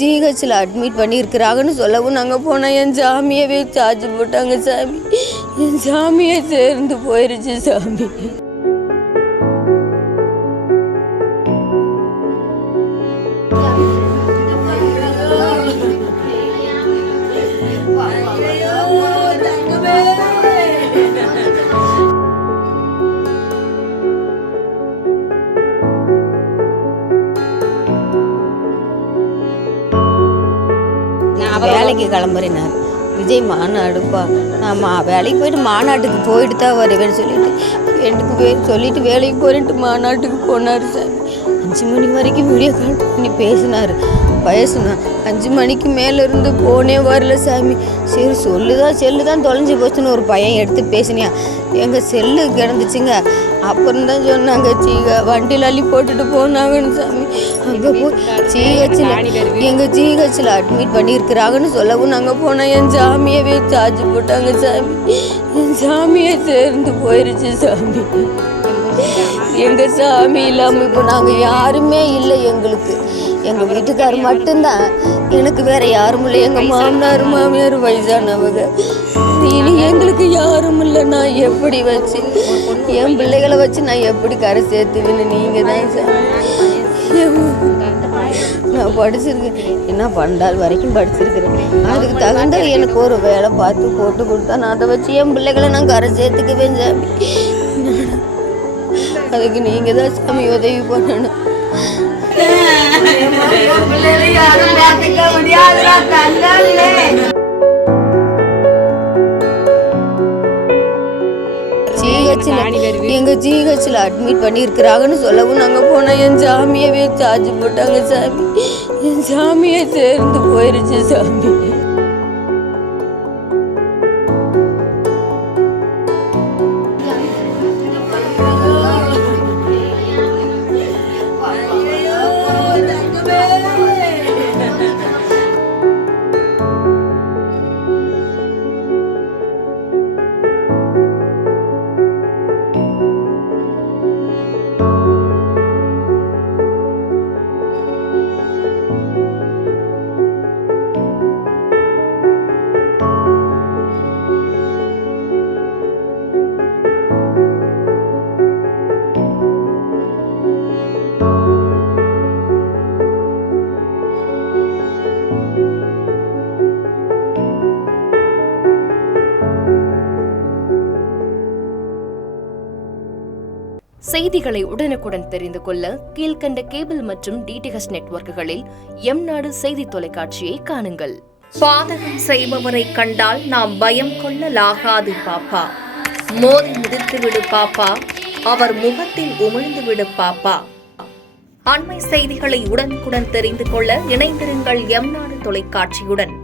ஜிஹெச்சில் அட்மிட் பண்ணியிருக்கிறாங்கன்னு சொல்லவும் நாங்கள் போனால் என் சாமியவே சார்ஜ் போட்டாங்க சாமி. என் சாமியை சேர்ந்து போயிருச்சு சாமி. வேலைக்கு கிளம்புறேனார். விஜய் மாநாடுப்பா, நான் வேலைக்கு போயிட்டு மாநாட்டுக்கு போயிட்டு தான் வருவேன்னு சொல்லிட்டு வீட்டுக்கு சொல்லிட்டு வேலைக்கு போயிட்டு மாநாட்டுக்கு போனார் சாமி. 5 மணி வரைக்கும் வீடியோ கால் பண்ணி பேசினார். 5 மணிக்கு மேலே இருந்து போனே வரல சாமி. சரி செல்லு தான் தொலைஞ்சி போச்சுன்னு ஒரு பையன் எடுத்து பேசினியா. எங்கள் செல்லு கிடந்துச்சுங்க. அப்புறம் தான் சொன்னாங்க வண்டியில் அள்ளி போட்டுட்டு போனாங்கன்னு சாமி. அங்கே போய் ஜிஹெச்சில் அட்மிட் பண்ணியிருக்கிறாங்கன்னு சொல்லவும் நாங்கள் போனால் என் சாமியவே சார்ஜ் போட்டாங்க சாமி. என் சாமியை சேர்ந்து போயிருச்சு சாமி. எங்கள் சாமி இல்லாமல் இப்போ நாங்கள் யாருமே இல்லை. எங்கள் வீட்டுக்காரர் மட்டும்தான், எனக்கு வேற யாரும் இல்லை. எங்கள் மாமியார் வயசானவங்க. இனி எங்களுக்கு யாரும் இல்லை. நான் எப்படி வச்சு என் பிள்ளைகளை வச்சு நான் எப்படி கரை சேர்த்துவேன்னு நீங்கள் தான் சார். நான் படிச்சிருக்கேன், என்ன 12 வரைக்கும் படிச்சிருக்கிறேன். அதுக்கு தகுந்த எனக்கு ஒரு வேலை பார்த்து போட்டு கொடுத்தா நான் அதை வச்சு என் பிள்ளைகளை நான் கரை சேர்த்துக்குவேன் சாமி. அதுக்கு நீங்க தான் சாமி உதவி பண்ணணும். ஜிஹெச்சில் அட்மிட் பண்ணியிருக்கிறாங்கன்னு சொல்லவும் நாங்கள் போனால் என் சாமியவே சார்ஜ் போட்டாங்க சாமி. என் சாமியை சேர்ந்து போயிருச்சு சாமி. செய்திகளை உடனுக்குடன் தெரிந்து கொள்ள கீழ்கண்ட கேபிள் மற்றும் டிடிஹெச் நெட்வொர்க்குகளில் எம்நாடு செய்தி தொலைக்காட்சியை காணுங்கள். பாதகம் செய்பவரை கண்டால் நாம் பயம் கொள்ளலாகாது பாப்பா. மோதி மிதித்து விடு பாப்பா, அவர் முகத்தில் உமிழ்ந்து விடு பாப்பா. அண்மை செய்திகளை உடனுக்குடன் தெரிந்து கொள்ள இணைந்திருங்கள் எம்நாடு தொலைக்காட்சியுடன்.